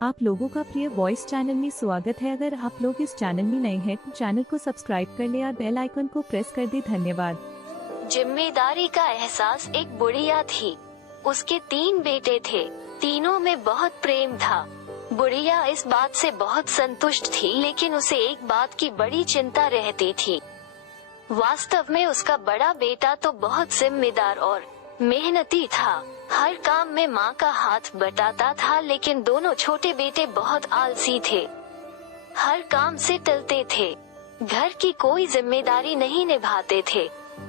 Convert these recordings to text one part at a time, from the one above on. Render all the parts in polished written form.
आप लोगों का प्रिय वॉइस चैनल में स्वागत है। अगर आप लोग इस चैनल में नए हैं तो चैनल को सब्सक्राइब कर ले और बेल आइकन को प्रेस कर दे। धन्यवाद। जिम्मेदारी का एहसास एक बुढ़िया थी। उसके 3 बेटे थे। तीनों में बहुत प्रेम था। बुढ़िया इस बात से बहुत संतुष्ट थी, लेकिन उसे एक बात की बड़ी चिंता रहती थी। वास्तव में उसका बड़ा बेटा तो बहुत जिम्मेदार और मेहनती था। हर काम में माँ का हाथ बटाता था, लेकिन दोनों छोटे बेटे बहुत आलसी थे। हर काम से टलते थे। घर की कोई जिम्मेदारी नहीं निभाते थे।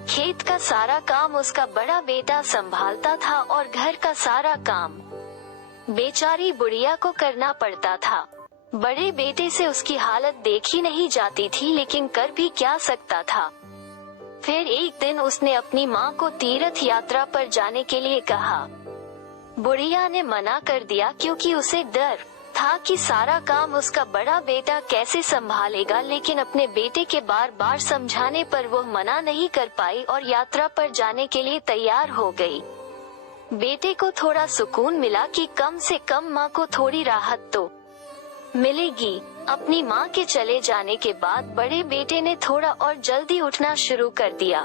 खेत का सारा काम उसका बड़ा बेटा संभालता था और घर का सारा काम बेचारी बुढ़िया को करना पड़ता था। बड़े बेटे से उसकी हालत देखी नहीं जाती थी, लेकिन कर भी क्या सकता था। फिर एक दिन उसने अपनी माँ को तीर्थ यात्रा पर जाने के लिए कहा। बुढ़िया ने मना कर दिया, क्योंकि उसे डर था कि सारा काम उसका बड़ा बेटा कैसे संभालेगा, लेकिन अपने बेटे के बार बार समझाने पर वो मना नहीं कर पाई और यात्रा पर जाने के लिए तैयार हो गई। बेटे को थोड़ा सुकून मिला कि कम से कम माँ को थोड़ी राहत तो मिलेगी। अपनी माँ के चले जाने के बाद बड़े बेटे ने थोड़ा और जल्दी उठना शुरू कर दिया।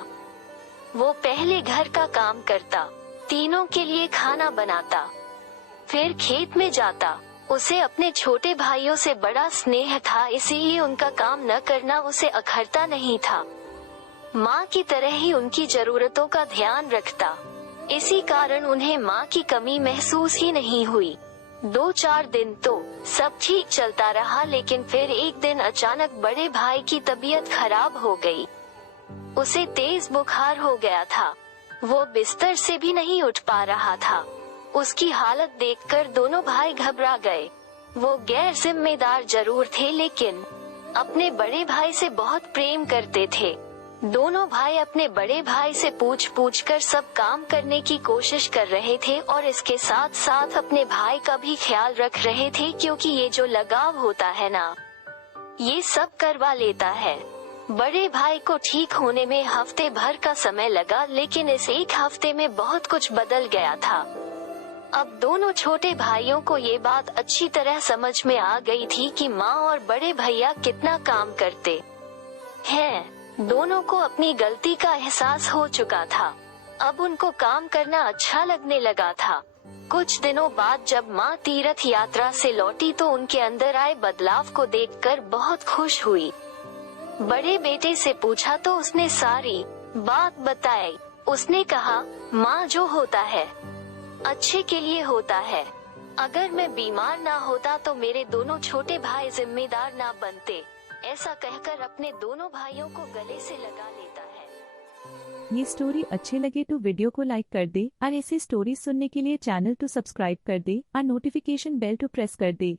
वो पहले घर का काम करता, तीनों के लिए खाना बनाता, फिर खेत में जाता। उसे अपने छोटे भाइयों से बड़ा स्नेह था, इसीलिए उनका काम न करना उसे अखरता नहीं था। माँ की तरह ही उनकी जरूरतों का ध्यान रखता। इसी कारण उन्हें माँ की कमी महसूस ही नहीं हुई। 2-4 दिन तो सब ठीक चलता रहा, लेकिन फिर एक दिन अचानक बड़े भाई की तबीयत खराब हो गई। उसे तेज बुखार हो गया था। वो बिस्तर से भी नहीं उठ पा रहा था। उसकी हालत देखकर दोनों भाई घबरा गए। वो गैर जिम्मेदार जरूर थे, लेकिन अपने बड़े भाई से बहुत प्रेम करते थे। दोनों भाई अपने बड़े भाई से पूछ कर सब काम करने की कोशिश कर रहे थे और इसके साथ साथ अपने भाई का भी ख्याल रख रहे थे, क्योंकि ये जो लगाव होता है ना, ये सब करवा लेता है। बड़े भाई को ठीक होने में हफ्ते भर का समय लगा, लेकिन इस एक हफ्ते में बहुत कुछ बदल गया था। अब दोनों छोटे भाइयों को ये बात अच्छी तरह समझ में आ गई थी कि माँ और बड़े भैया कितना काम करते हैं। दोनों को अपनी गलती का एहसास हो चुका था। अब उनको काम करना अच्छा लगने लगा था। कुछ दिनों बाद जब माँ तीर्थ यात्रा से लौटी तो उनके अंदर आए बदलाव को देखकर बहुत खुश हुई। बड़े बेटे से पूछा तो उसने सारी बात बताई। उसने कहा, माँ जो होता है अच्छे के लिए होता है। अगर मैं बीमार ना होता तो मेरे दोनों छोटे भाई जिम्मेदार ना बनते। ऐसा कहकर अपने दोनों भाइयों को गले से लगा लेता है। ये स्टोरी अच्छे लगे तो वीडियो को लाइक कर दे और ऐसी स्टोरी सुनने के लिए चैनल को सब्सक्राइब कर दे और नोटिफिकेशन बेल को प्रेस कर दे।